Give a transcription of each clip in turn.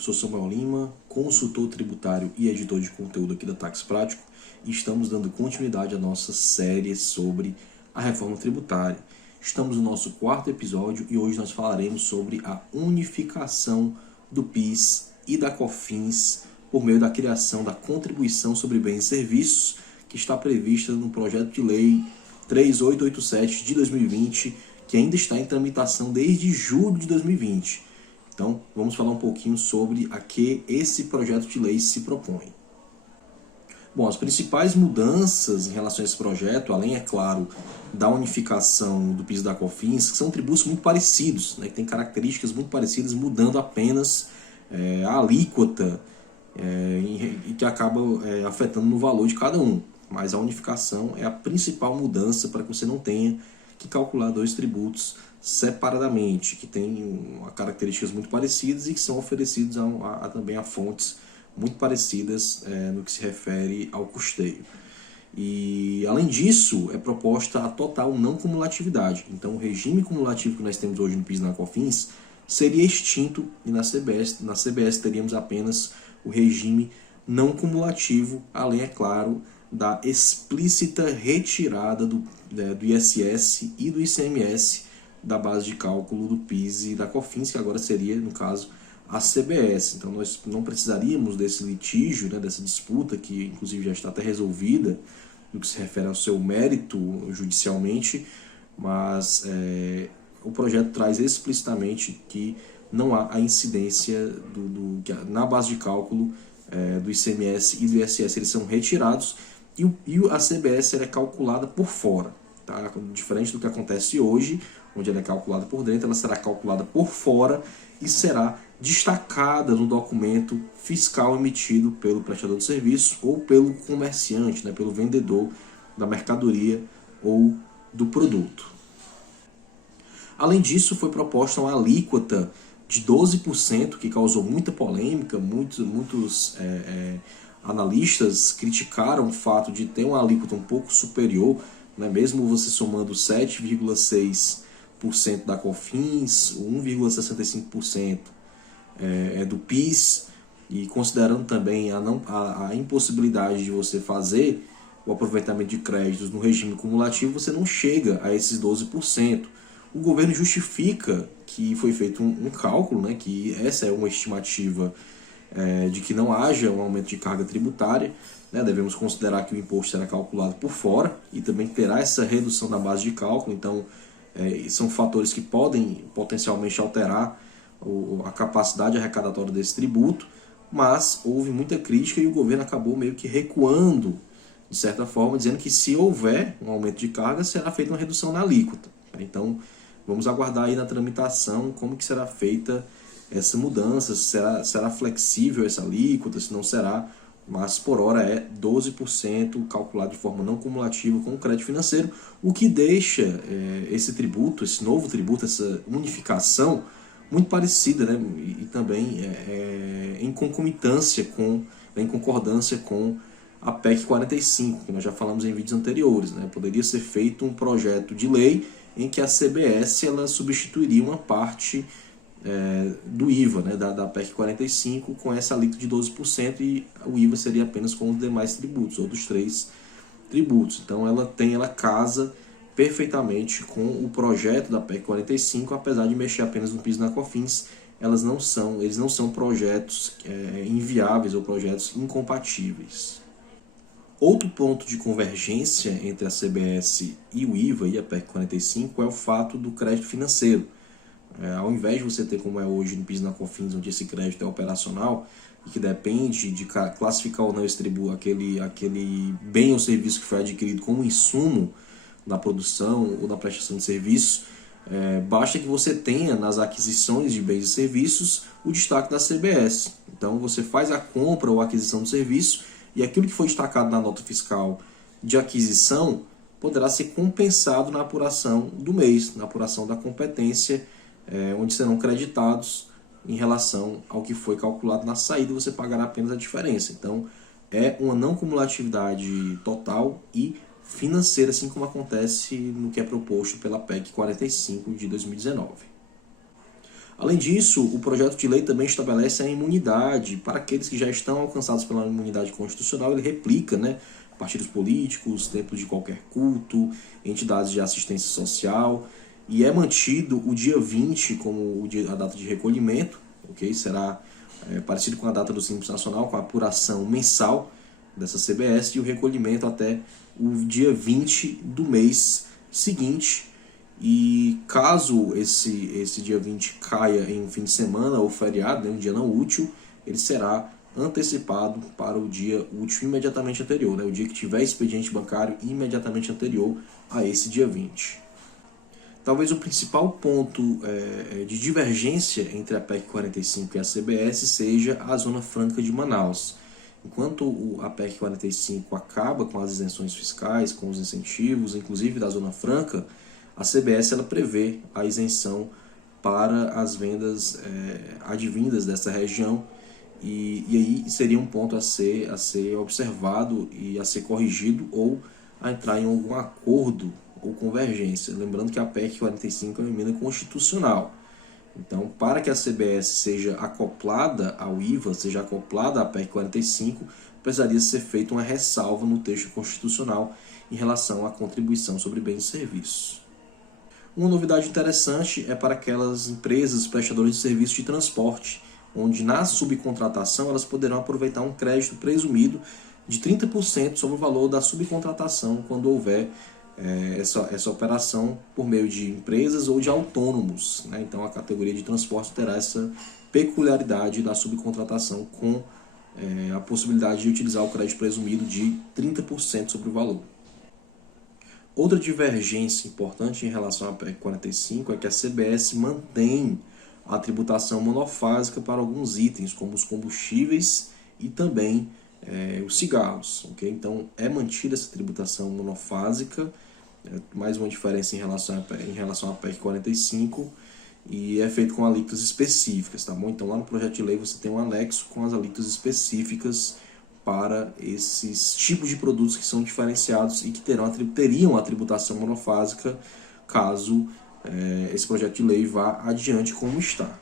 Eu sou Samuel Lima, consultor tributário e editor de conteúdo aqui da Tax Prático, e estamos dando continuidade à nossa série sobre a reforma tributária. Estamos no nosso quarto episódio e hoje nós falaremos sobre a unificação do PIS e da COFINS por meio da criação da contribuição sobre bens e serviços, que está prevista no projeto de lei 3887 de 2020, que ainda está em tramitação desde julho de 2020. Então, vamos falar um pouquinho sobre a que esse projeto de lei se propõe. Bom, as principais mudanças em relação a esse projeto, além, é claro, da unificação do PIS e da COFINS, que são tributos muito parecidos, né, que têm características muito parecidas, mudando apenas a alíquota e que acaba afetando no valor de cada um. Mas a unificação é a principal mudança para que você não tenha que calcular dois tributos separadamente, que têm características muito parecidas e que são oferecidos também a fontes muito parecidas no que se refere ao custeio. E, além disso, é proposta a total não cumulatividade. Então, o regime cumulativo que nós temos hoje no PIS e na COFINS seria extinto e na CBS teríamos apenas o regime não cumulativo, além, é claro, da explícita retirada do ISS e do ICMS da base de cálculo do PIS e da COFINS, que agora seria, no caso, a CBS. Então, nós não precisaríamos desse litígio, dessa disputa, que inclusive já está até resolvida, no que se refere ao seu mérito judicialmente, mas o projeto traz explicitamente que não há a incidência na base de cálculo do ICMS e do ISS, eles são retirados, e a CBS é calculada por fora, tá? Diferente do que acontece hoje, onde ela é calculada por dentro, ela será calculada por fora e será destacada no documento fiscal emitido pelo prestador de serviço ou pelo comerciante, pelo vendedor da mercadoria ou do produto. Além disso, foi proposta uma alíquota de 12%, que causou muita polêmica. Muitos analistas criticaram o fato de ter uma alíquota um pouco superior, mesmo você somando 7,6% da COFINS, 1,65% do PIS, e considerando também a impossibilidade de você fazer o aproveitamento de créditos no regime cumulativo, você não chega a esses 12%. O governo justifica que foi feito um cálculo, que essa é uma estimativa de que não haja um aumento de carga tributária. Devemos considerar que o imposto será calculado por fora e também terá essa redução da base de cálculo. Então, são fatores que podem potencialmente alterar a capacidade arrecadatória desse tributo, mas houve muita crítica e o governo acabou meio que recuando, de certa forma, dizendo que se houver um aumento de carga, será feita uma redução na alíquota. Então, vamos aguardar aí na tramitação como que será feita essa mudança, será flexível essa alíquota, se não será, mas por hora é 12% calculado de forma não cumulativa com o crédito financeiro, o que deixa esse tributo, esse novo tributo, essa unificação muito parecida, e também em concordância com a PEC 45, que nós já falamos em vídeos anteriores. Poderia ser feito um projeto de lei em que a CBS ela substituiria uma parte do IVA, da PEC 45, com essa alíquota de 12%, e o IVA seria apenas com os demais tributos, outros 3 tributos. Então ela casa perfeitamente com o projeto da PEC 45, apesar de mexer apenas no PIS e na COFINS. Eles não são projetos inviáveis ou projetos incompatíveis. Outro ponto de convergência entre a CBS e o IVA e a PEC 45 é o fato do crédito financeiro. Ao invés de você ter, como é hoje no PIS e na COFINS, onde esse crédito é operacional e que depende de classificar ou não esse tributo, aquele bem ou serviço que foi adquirido como insumo na produção ou na prestação de serviços, basta que você tenha nas aquisições de bens e serviços o destaque da CBS. Então você faz a compra ou aquisição do serviço e aquilo que foi destacado na nota fiscal de aquisição poderá ser compensado na apuração do mês, na apuração da competência, onde serão creditados em relação ao que foi calculado na saída, você pagará apenas a diferença. Então é uma não cumulatividade total e financeira, assim como acontece no que é proposto pela PEC 45 de 2019. Além disso, o projeto de lei também estabelece a imunidade para aqueles que já estão alcançados pela imunidade constitucional. Ele replica, né, partidos políticos, templos de qualquer culto, entidades de assistência social, e é mantido o dia 20 como a data de recolhimento, ok? Será parecido com a data do Simples Nacional, com a apuração mensal dessa CBS e o recolhimento até o dia 20 do mês seguinte. E caso esse dia 20 caia em um fim de semana ou feriado, um dia não útil, ele será antecipado para o dia útil imediatamente anterior, né? O dia que tiver expediente bancário imediatamente anterior a esse dia 20. Talvez o principal ponto de divergência entre a PEC 45 e a CBS seja a Zona Franca de Manaus. Enquanto a PEC 45 acaba com as isenções fiscais, com os incentivos, inclusive da Zona Franca, a CBS ela prevê a isenção para as vendas advindas dessa região, e aí seria um ponto a ser observado e a ser corrigido ou a entrar em algum acordo ou convergência. Lembrando que a PEC 45 é uma emenda constitucional. Então, para que a CBS seja acoplada ao IVA, seja acoplada à PEC 45, precisaria ser feita uma ressalva no texto constitucional em relação à contribuição sobre bens e serviços. Uma novidade interessante é para aquelas empresas prestadoras de serviços de transporte, onde na subcontratação elas poderão aproveitar um crédito presumido de 30% sobre o valor da subcontratação quando houver essa operação por meio de empresas ou de autônomos, né? Então a categoria de transporte terá essa peculiaridade da subcontratação com a possibilidade de utilizar o crédito presumido de 30% sobre o valor. Outra divergência importante em relação à PEC 45 é que a CBS mantém a tributação monofásica para alguns itens, como os combustíveis e também os cigarros. Okay? Então é mantida essa tributação monofásica, mais uma diferença em relação à PEC 45, e é feito com alíquotas específicas, tá bom? Então lá no projeto de lei você tem um anexo com as alíquotas específicas para esses tipos de produtos que são diferenciados e que teriam a tributação monofásica caso esse projeto de lei vá adiante como está.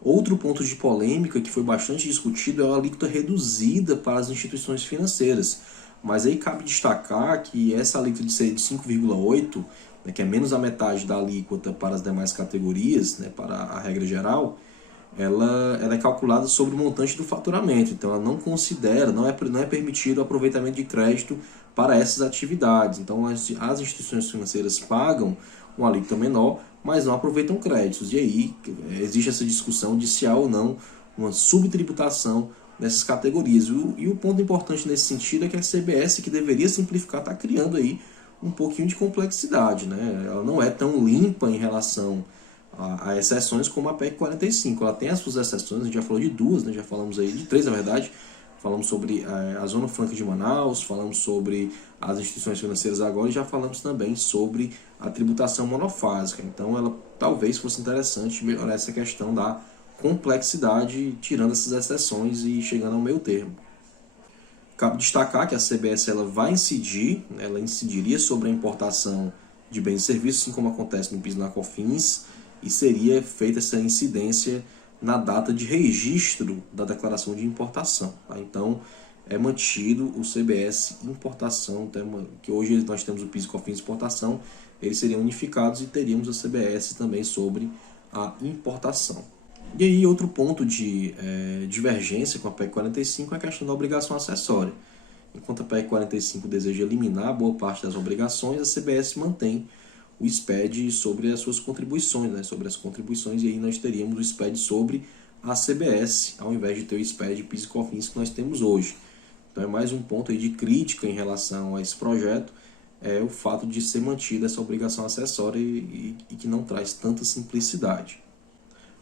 Outro ponto de polêmica que foi bastante discutido é a alíquota reduzida para as instituições financeiras. Mas aí cabe destacar que essa alíquota de 5,8%, né, que é menos a metade da alíquota para as demais categorias, né, para a regra geral, ela é calculada sobre o montante do faturamento. Então ela não considera, não é permitido o aproveitamento de crédito para essas atividades. Então as instituições financeiras pagam uma alíquota menor, mas não aproveitam créditos. E aí existe essa discussão de se há ou não uma subtributação nessas categorias. E o ponto importante nesse sentido é que a CBS, que deveria simplificar, está criando aí um pouquinho de complexidade, né? Ela não é tão limpa em relação a exceções como a PEC 45. Ela tem as suas exceções, a gente já falou de duas, né? Já falamos aí de três, na verdade. Falamos sobre a Zona Franca de Manaus, falamos sobre as instituições financeiras agora e já falamos também sobre a tributação monofásica. Então ela talvez fosse interessante melhorar essa questão da complexidade, tirando essas exceções e chegando ao meio termo. Cabe destacar que a CBS ela vai incidir, ela incidiria sobre a importação de bens e serviços, assim como acontece no PIS e na COFINS, e seria feita essa incidência na data de registro da declaração de importação. Tá? Então, é mantido o CBS importação, que hoje nós temos o PIS e COFINS exportação, eles seriam unificados e teríamos a CBS também sobre a importação. E aí outro ponto de divergência com a PEC 45 é a questão da obrigação acessória. Enquanto a PEC 45 deseja eliminar boa parte das obrigações, a CBS mantém o SPED sobre as suas contribuições, né? Sobre as contribuições, e aí nós teríamos o SPED sobre a CBS, ao invés de ter o SPED PIS e COFINS que nós temos hoje. Então é mais um ponto aí de crítica em relação a esse projeto, é o fato de ser mantida essa obrigação acessória e que não traz tanta simplicidade.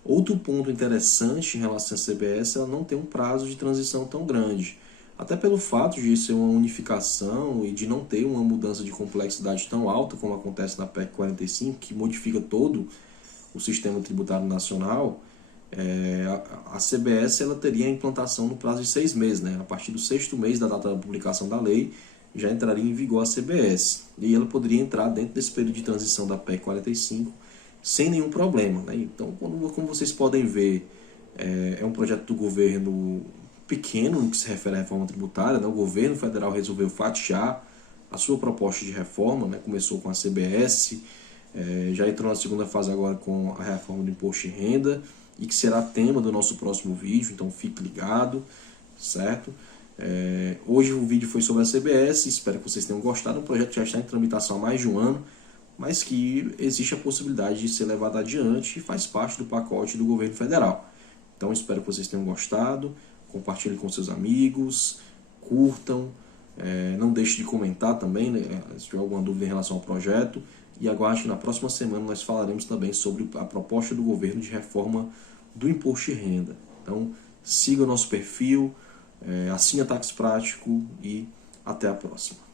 Outro ponto interessante em relação à CBS, ela não tem um prazo de transição tão grande. Até pelo fato de ser uma unificação e de não ter uma mudança de complexidade tão alta como acontece na PEC 45, que modifica todo o sistema tributário nacional, a CBS ela teria a implantação no prazo de 6 meses. Né? A partir do 6º mês da data da publicação da lei, já entraria em vigor a CBS. E ela poderia entrar dentro desse período de transição da PEC 45 sem nenhum problema, né? Então, como vocês podem ver, é um projeto do governo pequeno no que se refere à reforma tributária, né? O governo federal resolveu fatiar a sua proposta de reforma, né? Começou com a CBS, já entrou na segunda fase agora com a reforma do imposto de renda, e que será tema do nosso próximo vídeo, então fique ligado, certo? Hoje o vídeo foi sobre a CBS, espero que vocês tenham gostado. O projeto já está em tramitação há mais de um ano, mas que existe a possibilidade de ser levado adiante e faz parte do pacote do governo federal. Então espero que vocês tenham gostado, compartilhem com seus amigos, curtam, não deixe de comentar também, né, se tiver alguma dúvida em relação ao projeto, e aguarde que na próxima semana nós falaremos também sobre a proposta do governo de reforma do imposto de renda. Então siga o nosso perfil, assine Ataques Prático e até a próxima.